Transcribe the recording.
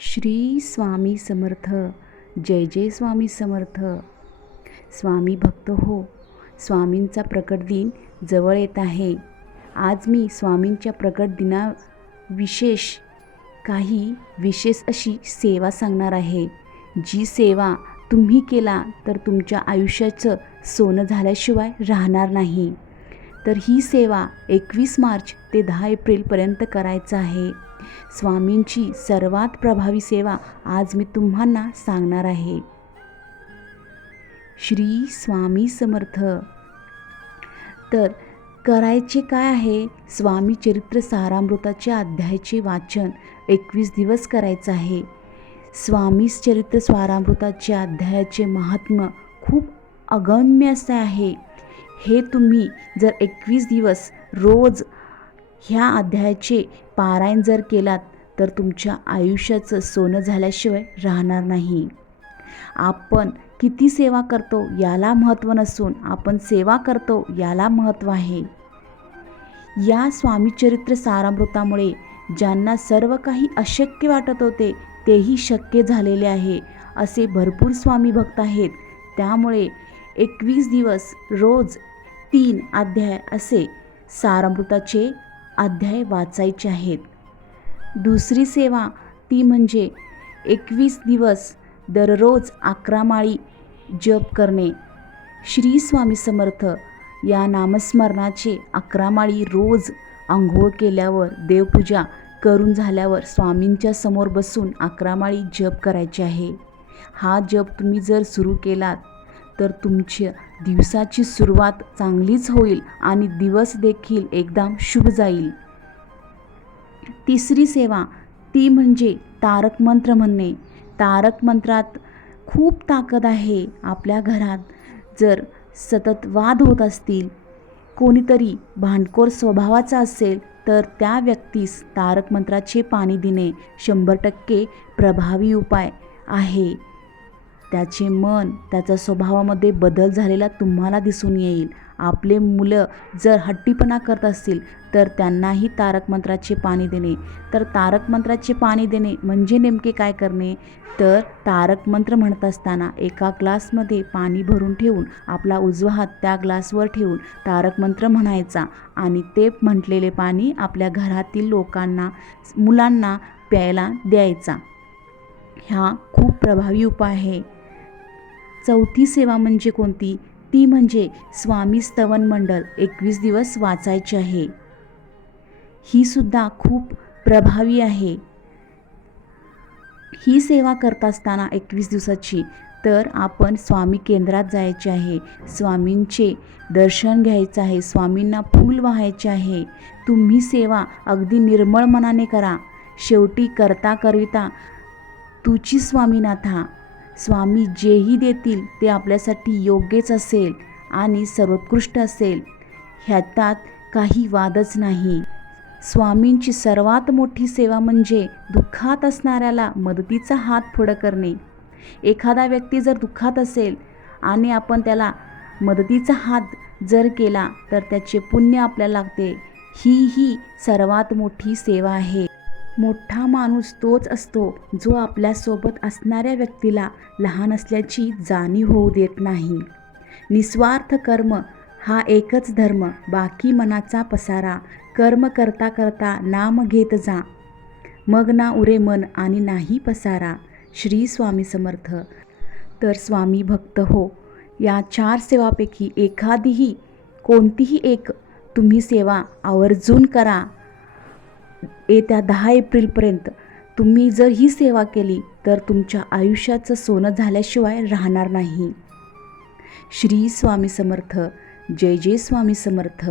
श्री स्वामी समर्थ. जय जय स्वामी समर्थ. स्वामी भक्त हो स्वामींचा प्रकट दिन जवळ येत आहे. आज मी स्वामींच्या प्रकट दिना विशेष काही विशेष अशी सेवा सांगणार आहे. जी सेवा तुम्ही केला तर तुमच्या आयुष्याचं सोनं झाल्याशिवाय राहणार नाही. तर ही सेवा एकवीस मार्च ते दहा एप्रिलपर्यंत करायचं आहे. स्वामींची सर्वात प्रभावी सेवा आज मी तुम्हाला सांगणार आहे. श्री स्वामी समर्थ. तर करायचे काय आहे? स्वामी चरित्र सारामृताच्या अध्यायाचे वाचन एकवीस दिवस करायचं आहे. स्वामी चरित्र सारामृताच्या अध्यायाचे महात्म्य खूप अगम्य असं आहे. हे तुम्ही जर एकवीस दिवस रोज ह्या अध्यायाचे पारायण जर केलात तर तुमच्या आयुष्याचं सोनं झाल्याशिवाय राहणार नाही. आपण किती सेवा करतो याला महत्त्व नसून आपण सेवा करतो याला महत्त्व आहे. या स्वामीचरित्र सारामृतामुळे ज्यांना सर्व काही अशक्य वाटत होते तेही शक्य झालेले आहे असे भरपूर स्वामी भक्त आहेत. त्यामुळे एकवीस दिवस रोज तीन अध्याय असे सारामृताचे अध्याय वाचायचे आहेत. दुसरी सेवा ती म्हणजे एकवीस दिवस दररोज अकरा माळी जप करणे. श्री स्वामी समर्थ या नामस्मरणाचे अकरा माळी रोज आंघोळ केल्यावर देवपूजा करून झाल्यावर स्वामींच्या समोर बसून अकरा माळी जप करायचे आहे. हा जप तुम्ही जर सुरू केलात तर तुमच्या दिवसाची सुरुवात चांगलीच होईल आणि दिवस देखील एकदम शुभ जाईल. तिसरी सेवा ती म्हणजे तारक मंत्र म्हणणे. तारक मंत्रात खूप ताकद आहे आपल्या घरात. जर सतत वाद होत असतील कोणीतरी भांडखोर स्वभावाचा असेल तर त्या व्यक्तीस तारक मंत्राचे पाणी देणे शंभर टक्के प्रभावी उपाय आहे. त्याचे मन त्याच्या स्वभावामध्ये बदल झालेला तुम्हाला दिसून येईल. आपले मुलं जर हट्टीपणा करत असतील तर त्यांनाही तारक मंत्राचे पाणी देणे. तर तारक मंत्राचे पाणी देणे म्हणजे नेमके काय करणे? तर तारक मंत्र म्हणत असताना एका ग्लासमध्ये पाणी भरून ठेवून आपला उजवा हात त्या ग्लासवर ठेवून तारक मंत्र म्हणायचा आणि ते म्हटलेले पाणी आपल्या घरातील लोकांना मुलांना प्यायला द्यायचा. ह्या खूप प्रभावी उपाय आहे. चौथी सेवा म्हणजे कोणती? ती म्हणजे स्वामी स्तवन मंडळ. एकवीस दिवस वाचायचे आहे. ही सुद्धा खूप प्रभावी आहे. ही सेवा करत असताना एकवीस दिवसाची तर आपण स्वामी केंद्रात जायचे आहे. स्वामींचे दर्शन घ्यायचं आहे. स्वामींना फूल व्हायचे आहे. तुम्ही सेवा अगदी निर्मळ मनाने करा. शेवटी करता करिता तुची स्वामीनाथा. स्वामी जेही देतील ते आपल्यासाठी योग्यच असेल आणि सर्वोत्कृष्ट असेल. ह्यातात काही वादच नाही. स्वामींची सर्वात मोठी सेवा म्हणजे दुःखात असणाऱ्याला मदतीचा हात पुढं करणे. एखादा व्यक्ती जर दुःखात असेल आणि आपण त्याला मदतीचा हात जर केला तर त्याचे पुण्य आपल्याला लागते. ही ही सर्वात मोठी सेवा आहे. मोठा माणूस तोच असतो जो आपल्यासोबत असणाऱ्या व्यक्तीला लहान असल्याची जाणीव होऊ देत नाही. निस्वार्थ कर्म हा एकच धर्म बाकी मनाचा पसारा. कर्म करता करता नाम घेत जा. मग ना उरे मन आणि नाही पसारा. श्री स्वामी समर्थ. तर स्वामी भक्त हो या चार सेवापैकी एखादीही कोणतीही एक तुम्ही सेवा आवर्जून करा. येत्या दहा एप्रिलपर्यंत तुम्ही जर ही सेवा केली तर तुमच्या आयुष्याचं सोनं झाल्याशिवाय राहणार नाही. श्री स्वामी समर्थ. जय जय स्वामी समर्थ.